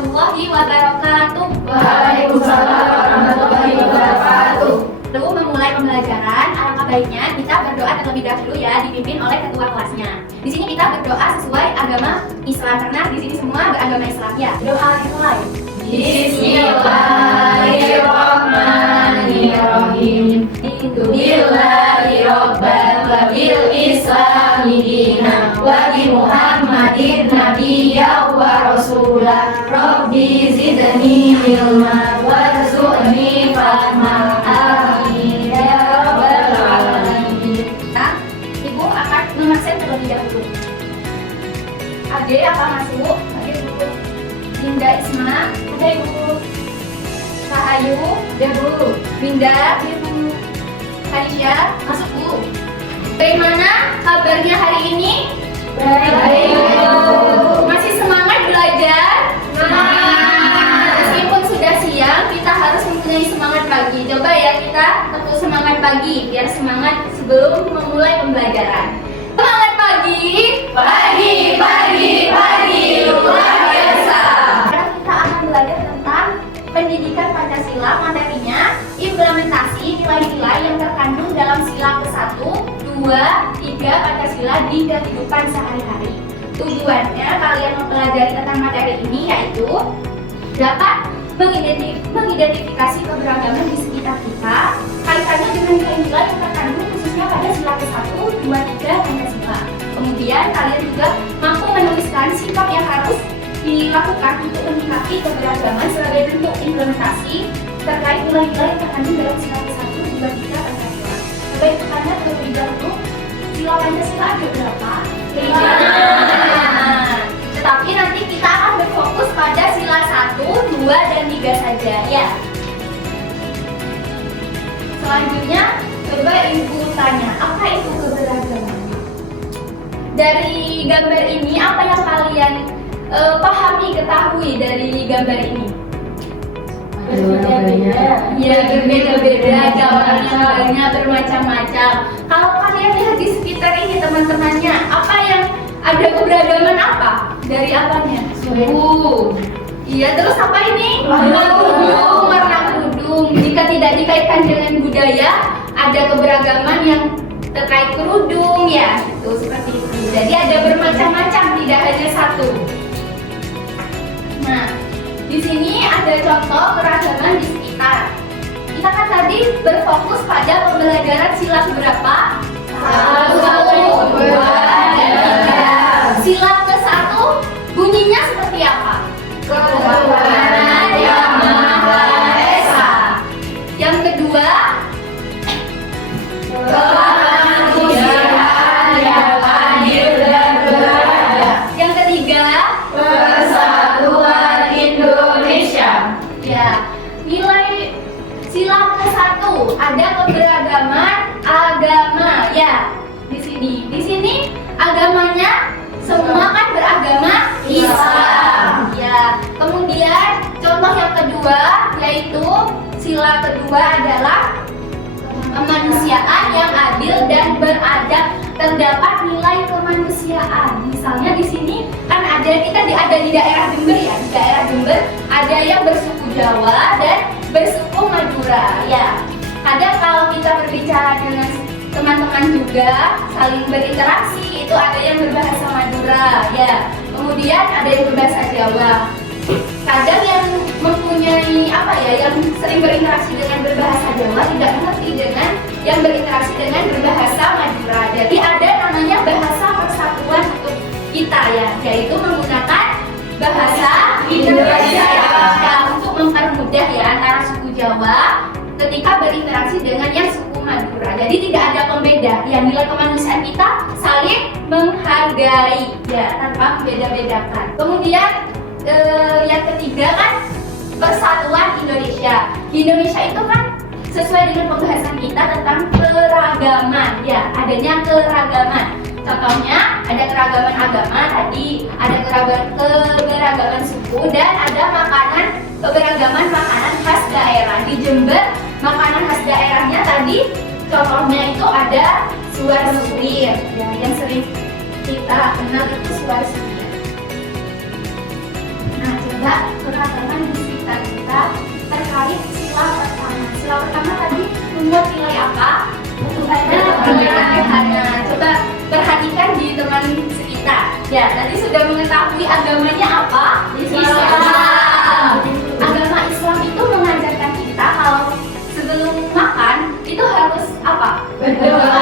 warahmatullahi wabarakatuh. Waalaikumsalam warahmatullahi wabarakatuh. Lalu memulai pembelajaran, alangkah baiknya kita berdoa terlebih dahulu ya, dipimpin oleh ketua kelasnya. Di sini kita berdoa sesuai agama Islam karena di sini semua beragama Islam ya. Doa dimulai. Bismillahirrahmanirrahim. Billahi robban wa bil islami dina wa bi Muhammadin nabiyya wa rasula. Rabbi zidni ilma warzuqni fahma. Amin ya rabbal alamin. Nah, Ibu akan mengaksen terlebih dahulu. Ade apa masuk? Ade Bu. Linda Isma, ada Ibu. Kak Ayu, ada Bu. Winda, ada Bu. Hadisya, masuk Bu. Bagaimana kabarnya hari ini? Baik, Bu. Masih semangat belajar? Semangat. Meskipun sudah siang, kita harus mempunyai semangat pagi. Coba ya kita tentu semangat pagi, biar semangat sebelum memulai pembelajaran. Semangat pagi! Pagi, luar biasa. Sekarang kita akan belajar tentang pendidikan Pancasila, materinya implementasi nilai-nilai yang terkandung dalam sila ke-1, 2, 3 Pancasila di kehidupan sehari-hari. Tujuannya kalian mempelajari tentang materi ini yaitu dapat mengidentifikasi keberagaman di sekitar kita, kaitannya dengan nilai-nilai yang terkandung khususnya pada sila ke-1, 2, 3 Pancasila. Kemudian kalian juga mampu menuliskan sikap yang harus dilakukan untuk menyikapi keberagaman sebagai bentuk implementasi terkait nilai-nilai yang terkandung dalam sila ke-1, 2, 3 Pancasila. Coba itu tanya terlebih dahulu, sila Pancasila ada berapa? 5. Tetapi nanti kita akan berfokus pada sila 1, 2, dan 3 saja ya. Selanjutnya, coba Ibu tanya, apa itu keberagaman? Dari gambar ini, apa yang kalian ketahui dari gambar ini? Ya, berbeda-beda, gambarnya banyak, bermacam-macam. Kalau kalian lihat di sekitar ini teman-temannya, apa yang ada keberagaman apa? Dari apanya? Suhu. Iya, terus apa ini? Warna kerudung. Jika tidak dikaitkan dengan budaya, ada keberagaman yang terkait kerudung ya, itu seperti itu. Jadi ada bermacam-macam, tidak hanya satu. Nah, di sini ada contoh keragaman di sekitar. Kita kan tadi berfokus pada pembelajaran sila berapa? 1, 2, dan 3. Sila ke-1 bunyinya seperti apa? Ketuhanan yang Maha Esa. Yang kedua, Kemanusiaan yang adil dan beradab. yang ketiga, Persatuan Indonesia. ya, nilai sila ke-1 ada keberagaman agama ya. Di sini agamanya semua kan beragama Islam. Ya. Kemudian contoh yang kedua yaitu sila kedua adalah kemanusiaan yang adil dan beradab. Terdapat nilai kemanusiaan. Misalnya di sini kan ada di daerah Jember ya. Di daerah Jember ada yang bersuku Jawa dan bersuku Madura ya. Kadang kalau kita berbicara dengan teman-teman juga saling berinteraksi, itu ada yang berbahasa Madura ya. Kemudian ada yang berbahasa Jawa. Kadang yang mempunyai yang sering berinteraksi dengan berbahasa Jawa tidak mengerti dengan yang berinteraksi dengan berbahasa Madura. Jadi ada namanya bahasa persatuan untuk kita ya, yaitu menggunakan bahasa Indonesia ya, untuk mempermudah ya antara suku Jawa ketika berinteraksi dengan yang suku Madura. Jadi tidak ada pembeda. Ya, nilai kemanusiaan kita saling menghargai ya tanpa membeda-bedakan. Kemudian yang ketiga kan persatuan Indonesia. Di Indonesia itu kan sesuai dengan pembahasan kita tentang keragaman ya, adanya keragaman. Contohnya ada keragaman agama tadi, ada keberagaman suku, dan ada keberagaman makanan khas daerah. Di Jember makanan khas daerahnya tadi contohnya itu ada suar suwir ya, yang sering kita kenal itu suar suwir. Nah, juga keragaman di sekitar kita terkait sila pertama. Sila pertama tadi membuat nilai apa? Tuhan. Coba perhatikan di teman sekitar. Ya, tadi sudah mengetahui agamanya apa? Islam. Agama Islam itu mengajarkan kita kalau sebelum makan itu harus apa? Berdoa.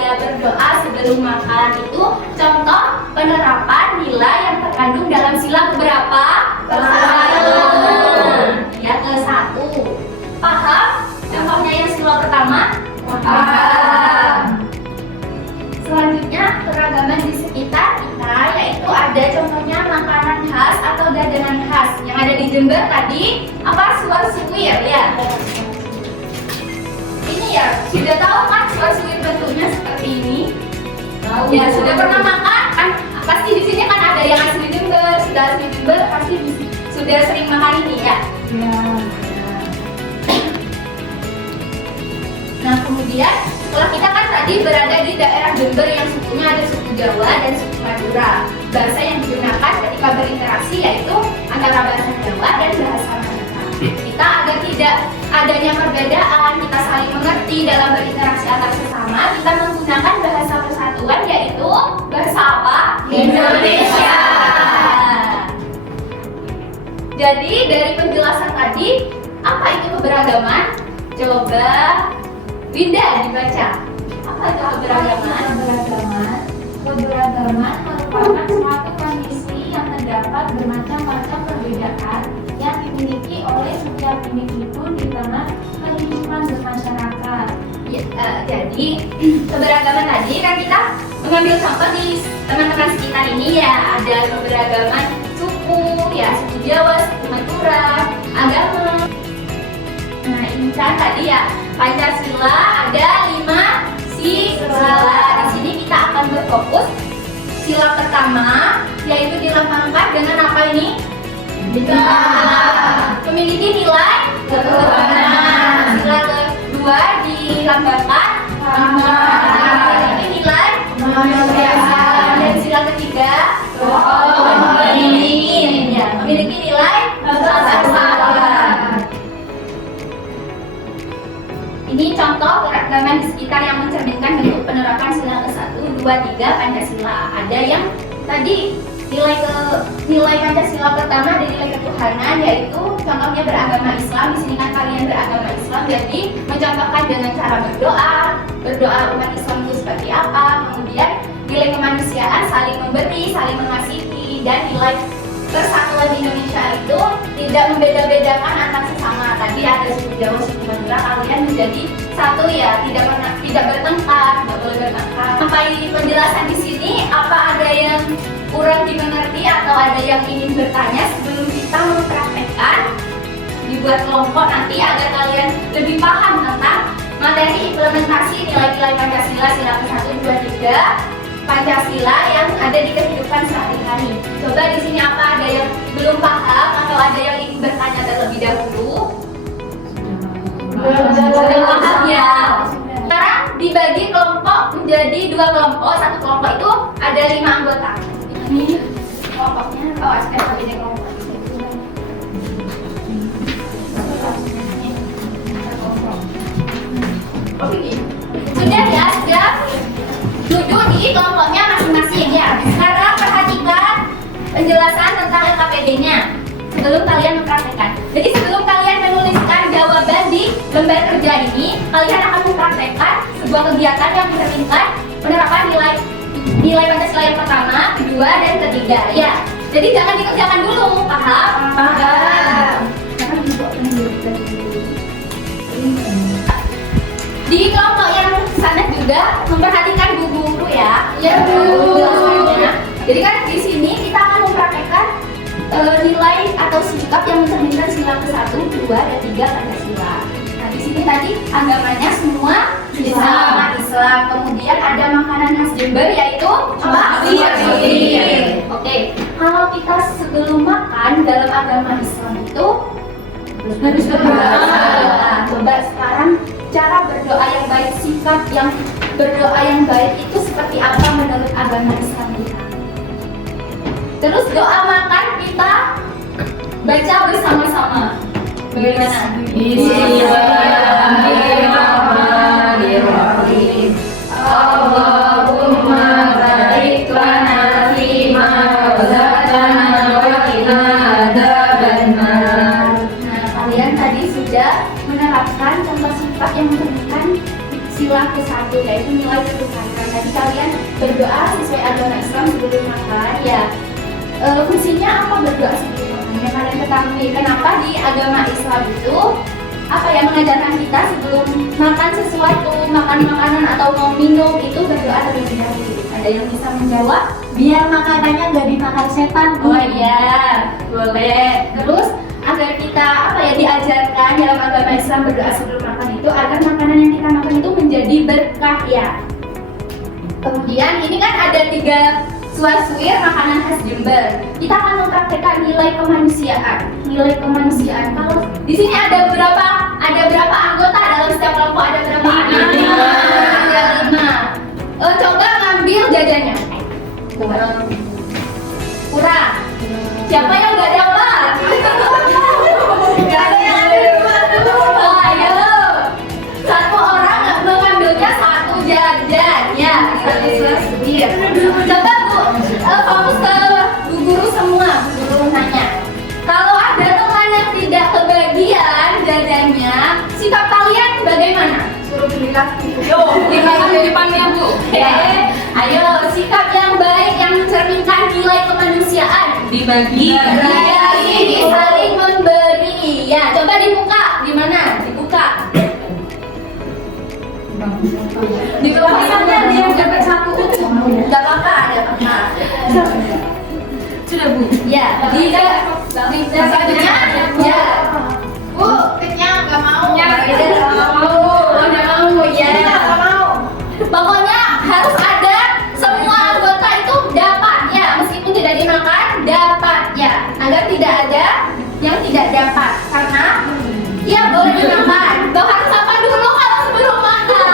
Ya, berdoa sebelum makan itu contoh penerapan nilai yang terkandung dalam sila berapa? Ke-1. Ya, ke-1. Paham? Contohnya yang sila pertama? Paham. Selanjutnya keragaman di sekitar kita, yaitu ada contohnya makanan khas atau jajanan khas yang ada di Jember tadi apa? Suar-suwir ya. Ini ya sudah tahu kan suar-suwir bentuknya seperti ini? Tahu. Ya sudah pernah makan kan? Pasti di sini kan ada yang asli Jember, sudah asli Jember pasti sudah sering makan ini ya. Nah kemudian setelah kita kan tadi berada di daerah Jember yang sukunya ada suku Jawa dan suku Madura. Bahasa yang digunakan ketika berinteraksi yaitu antara bahasa Jawa dan bahasa Madura. Kita agar tidak adanya perbedaan, kita saling mengerti dalam berinteraksi antar sesama, kita menggunakan bahasa persatuan yaitu bahasa apa? Indonesia. Jadi dari penjelasan tadi, apa itu keberagaman? Coba Winda dibaca. Apa itu keberagaman? Keberagaman merupakan suatu kondisi yang terdapat bermacam-macam perbedaan yang dimiliki oleh setiap individu di tengah kehidupan bermasyarakat. Ya, jadi keberagaman tadi kan kita mengambil contoh di teman-teman sekitar ini ya, ada keberagaman suku, ya suku Jawa, suku Madura, agama. Nah ini kan tadi ya Pancasila ada 5 sila. Di sini kita akan berfokus sila pertama yaitu dilambangkan dengan apa ini? Bintang. Memiliki nilai ketuhanan. Sila kedua dilambangkan memiliki nilai kemanusiaan. Dan sila ketiga memiliki nilai kebangsaan. Ini contoh keragaman di sekitar yang mencerminkan bentuk penerapan sila ke-1, 2, 3 Pancasila. Ada yang tadi nilai Pancasila pertama dan nilai ketuhanan yaitu contohnya beragama Islam. Di sini kan kalian beragama Islam, jadi mencontohkan dengan cara berdoa umat Islam itu seperti apa. Kemudian nilai kemanusiaan, saling memberi, saling mengasihi, dan nilai persatuan Indonesia itu tidak membeda-bedakan antar sesama. Tadi ada suku Jawa, suku Madura, kalian menjadi satu ya, tidak bertengkar, tidak boleh bertengkar. Sampai penjelasan di sini, apa ada yang kurang dimengerti atau ada yang ingin bertanya sebelum kita mempraktekkan dibuat kelompok nanti agar kalian lebih paham tentang materi implementasi nilai-nilai Pancasila sila ke-1, 2, 3 Pancasila yang ada di kehidupan sehari-hari. Coba di sini apa ada yang belum paham atau ada yang ingin bertanya terlebih dahulu? Sudah paham ya. Sekarang dibagi kelompok menjadi 2 kelompok. Satu kelompok itu ada 5 anggota. Ini kelompoknya. Oh, ini kelompok. Oke. Sudah ya, sudah. Duduk di kelompoknya masing-masing ya. Sekarang perhatikan penjelasan tentang LKPD-nya sebelum kalian mempraktekkan. Jadi sebelum kalian menuliskan jawaban di lembar kerja ini, kalian akan mempraktekkan sebuah kegiatan yang mencerminkan penerapan nilai Pancasila yang pertama, kedua, dan ketiga. Ya. Jadi jangan dikerjakan dulu, paham? Paham. Di kelompok yang sana juga memperhatikan Bu Guru ya. Ya Bu. Jadi kan di sini kita akan mempraktekkan nilai atau sikap yang mencerminkan sila ke-1, 2, dan 3 Pancasila. Nah di sini tadi agamanya semua Islam. Kemudian ada makanan khas Jember yaitu apa? Oke. Kalau kita sebelum makan dalam agama Islam itu harus berdoa. Coba sekarang cara berdoa yang baik, sikap yang berdoa yang baik itu seperti apa menurut agama Islam kita? Terus doa makan kita baca bersama-sama. Bagaimana? Bismillahirrahmanirrahim. Allahumma barik lana fima razaqtana wa qina adzabannar. Nah, kalian tadi sudah menerapkan contoh sifat yang merupakan sila ke-1, yaitu nilai ketuhanan. Tadi kalian berdoa sesuai agama Islam sebelum makan, ya. Fungsinya apa berdoa sebelum makan? Ya, kalian ketahui kenapa di agama Islam itu apa yang mengajarkan kita sebelum makan sesuatu, makan makanan atau mau minum itu berdoa terlebih dahulu. Ada yang bisa menjawab? Biar makanannya nggak dimakan setan. Oh iya, boleh. Terus agar kita diajarkan dalam agama Islam berdoa sebelum makan itu agar makanan yang kita makan itu menjadi berkah, ya. Kemudian ini kan ada 3 suir makanan khas Jember. Kita akan mempraktekkan nilai kemanusiaan. Nilai kemanusiaan. Kalau di sini ada berapa anggota dalam setiap kelompok, ada berapa anak? Ada 5. Coba ngambil jajannya. Kurang. Siapa yang nggak dapat? Nggak ada yang ambil 1. Ayo. 1 orang mengambilnya 1 jajan, ya. 1 suir. Coba fokus ke Bu Guru semua. Bu Guru nanya, kalau ada teman yang tidak kebagian jajannya, sikap kalian bagaimana? Suruh beli lagi. Yo, dimakan di depannya, Bu. Ayo, sikap yang baik yang mencerminkan nilai kemanusiaan. Dibagi, saling memberi. Ya, coba dibuka. Di mana? Dibuka. Di kelasannya dia dapat 1 utuh. Gak apa-apa, ada apa-apa. Sudah, Bu. Ya, satunya. Ya. Bu, kenyang nggak mau. Nggak mau, ya. Nggak mau. Pokoknya harus ada semua anggota itu dapat, ya. Meskipun tidak dimakan, dapat, ya. Agar tidak ada yang tidak dapat. Karena ya boleh dimakan. Harus apa dulu kalau sebelum makan?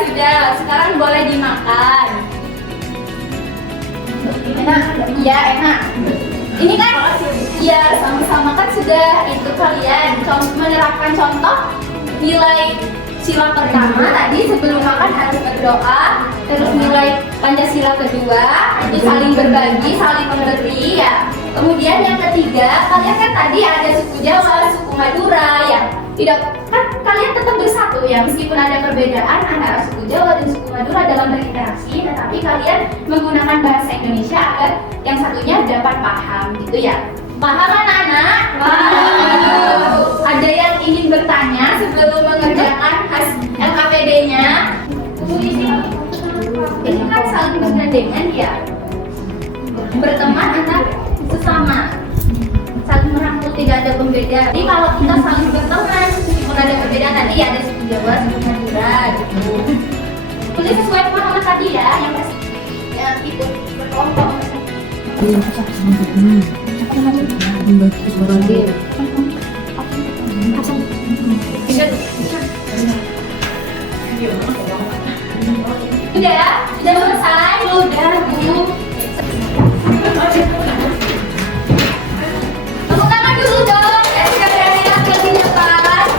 Sudah. Sekarang boleh dimakan. Enak, ya enak. Ini kan, ya sama-sama kan sudah itu kalian menerapkan contoh nilai sila pertama tadi sebelum makan harus berdoa, terus nilai Pancasila kedua itu saling berbagi, saling memberi, ya. Kemudian yang ketiga, kalian kan tadi ada suku Jawa, suku Madura, ya. Tidak, kan kalian tetap bersatu, ya, meskipun ada perbedaan antara suku Jawa dan suku Madura dalam berinteraksi, tetapi kalian menggunakan bahasa Indonesia agar yang satunya dapat paham, gitu ya. Paham anak-anak? Paham. Ada yang ingin bertanya sebelum mengerjakan LKPD-nya? Ini kan saling bergandengan, ya. Berteman antar sesama, saling merangkul, tidak ada pembeda. Jadi kalau kita saling berteman, meskipun ada perbedaan tadi ya, ada suku Jawa, suku Madura, gitu. Tulis sesuai pemahaman tadi ya, yang ikut berkelompok. Sudah selesai, sudah Bu. Tepuk tangan dulu dong, dari yang lebih depan.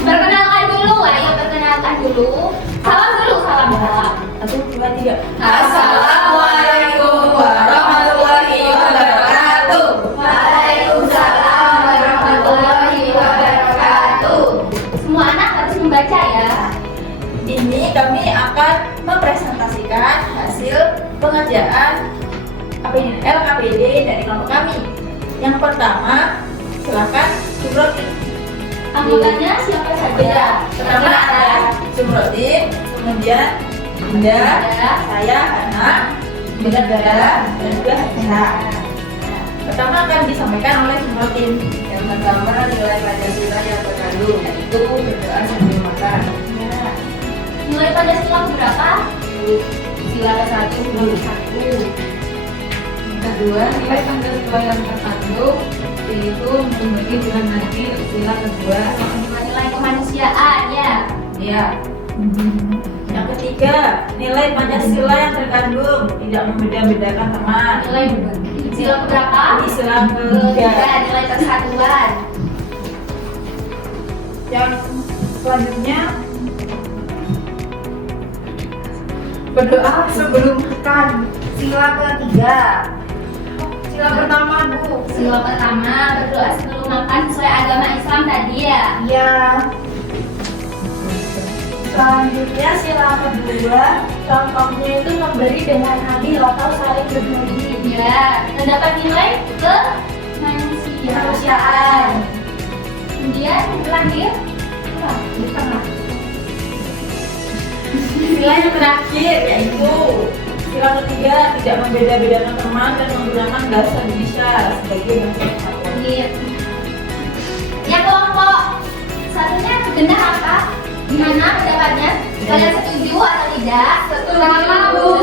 Perkenalkan dulu, ayo perkenalkan dulu. Salam dulu, salam. 1, 2, 3. Assalamualaikum warahmatullahi wabarakatuh. Waalaikumsalam warahmatullahi wabarakatuh. Semua anak harus membaca ya. Ini kami akan mempresentasikan hasil pengerjaan LKPD dari kelompok kami. Yang pertama, silakan Sumroti. Anggotanya siapa saja? Pertama ada Sumroti, kemudian Bunda, saya, anak, Bunda, dan juga Hajah. Pertama akan disampaikan oleh Sumroti. Yang pertama nilai Pancasila yang terkandung yaitu berdoa sambil makan. Nilai Pancasila berapa? Sila ke-1 huruf 1. Yang kedua nilai Pancasila yang terkandung yaitu memberi bulan haji sila kedua. Nilai kemanusiaan ya. Ya. Yang ketiga, nilai Pancasila yang terkandung tidak membeda-bedakan teman. Nilai sila berapa? Sila Ketiga, ketiga. nilai persatuan. Yang selanjutnya, berdoa sebelum makan. Sila ketiga. Sila pertama, Bu. Sila pertama, berdoa sebelum makan sesuai agama Islam tadi ya. Iya. Selanjutnya sila kedua, Contohnya itu memberi dengan adil atau saling berbagi. Ya, mendapat nilai kemanusiaan. Kemudian yang terakhir, Di tengah. sila yang terakhir yaitu sila ketiga, tidak membeda-bedakan teman dan menggunakan bahasa Indonesia sebagai bahasa kesatuan. yang kelompok satunya benar apa? Gimana pendapatnya? Kalian setuju atau tidak? Sama Bu.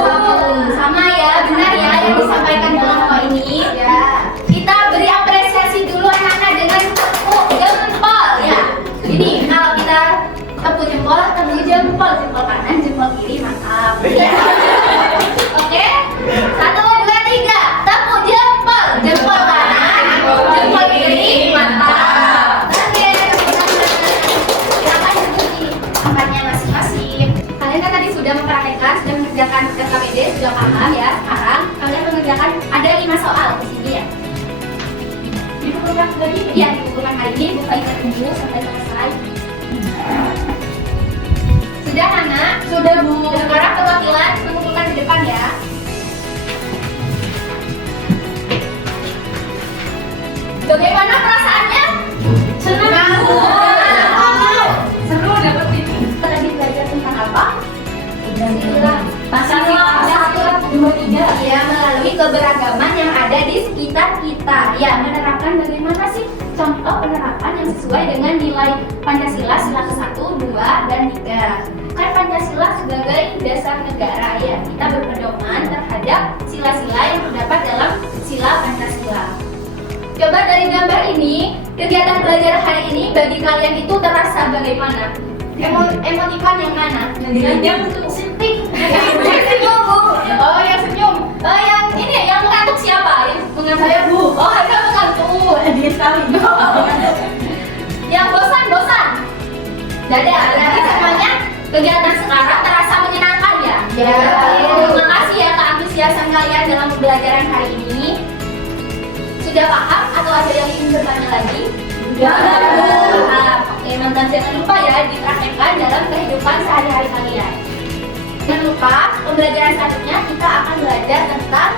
Sama ya, benar ya yang disampaikan kelompok ini. Ya. Kita beri apresiasi dulu anak-anak dengan tepuk jempol ya. Ini kalau kita tepuk jempol kanan, jempol kiri, mantap. Ya. Oke? 1, 2, 3, tepuk jempol kanan, jempol kiri, mantap. Oke, silakan ikuti angkanya masing-masing. Kalian kan tadi sudah mempraktekkan, sudah mengerjakan SKPD, sudah paham ya. Sekarang kalian mengerjakan ada 5 soal di sini ya. Dibukukan lagi. Iya, dibukukan hari ini, buka ikat dulu sampai selesai. Sudah anak? Sudah Bu. Sekarang perwakilan mengumpulkan di depan ya. Bagaimana perasaannya? Senang Bu. Seru dapat ini. Tadi belajar tentang apa? Pancasila. 1, 2, 3. Ya, melalui keberagaman yang ada di sekitar kita. Ya, menerapkan bagaimana sih contoh penerapan yang sesuai dengan nilai Pancasila sila ke-1, 2, dan 3. Kan Pancasila sebagai dasar negara ya. Kita berpedoman terhadap sila-sila yang terdapat dalam sila Pancasila. Coba dari gambar ini, kegiatan belajar hari ini bagi kalian itu terasa bagaimana? Emoticon yang mana? Yang Sinting. Yang senyum Bu. Oh yang senyum. Yang ini yang mengantuk siapa? Yang mengantuk Saya, Bu. Oh Anda mengantuk. Dia sekali. Yang bosan. Dadah. Berarti semuanya kegiatan sekarang terasa menyenangkan ya. Ya. Terima kasih ya keantusiasan kalian dalam pembelajaran hari ini. Sudah paham atau ada yang ingin bertanya lagi? Ya. Oke, mantan jangan lupa ya dipraktekkan dalam kehidupan sehari-hari kalian. Jangan lupa pembelajaran selanjutnya kita akan belajar tentang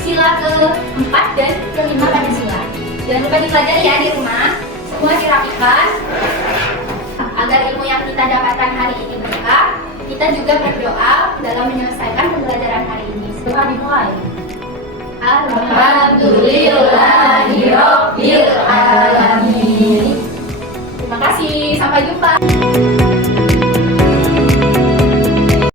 sila ke-4 dan ke-5 Pancasila. Jangan lupa dipelajari ya di rumah. Semua dirapikan agar ilmu yang kita dapatkan hari ini berkah. Kita juga berdoa dalam menyelesaikan pembelajaran hari ini. Doa dimulai. Alhamdulillahirobbilalamin. Terima kasih, sampai jumpa.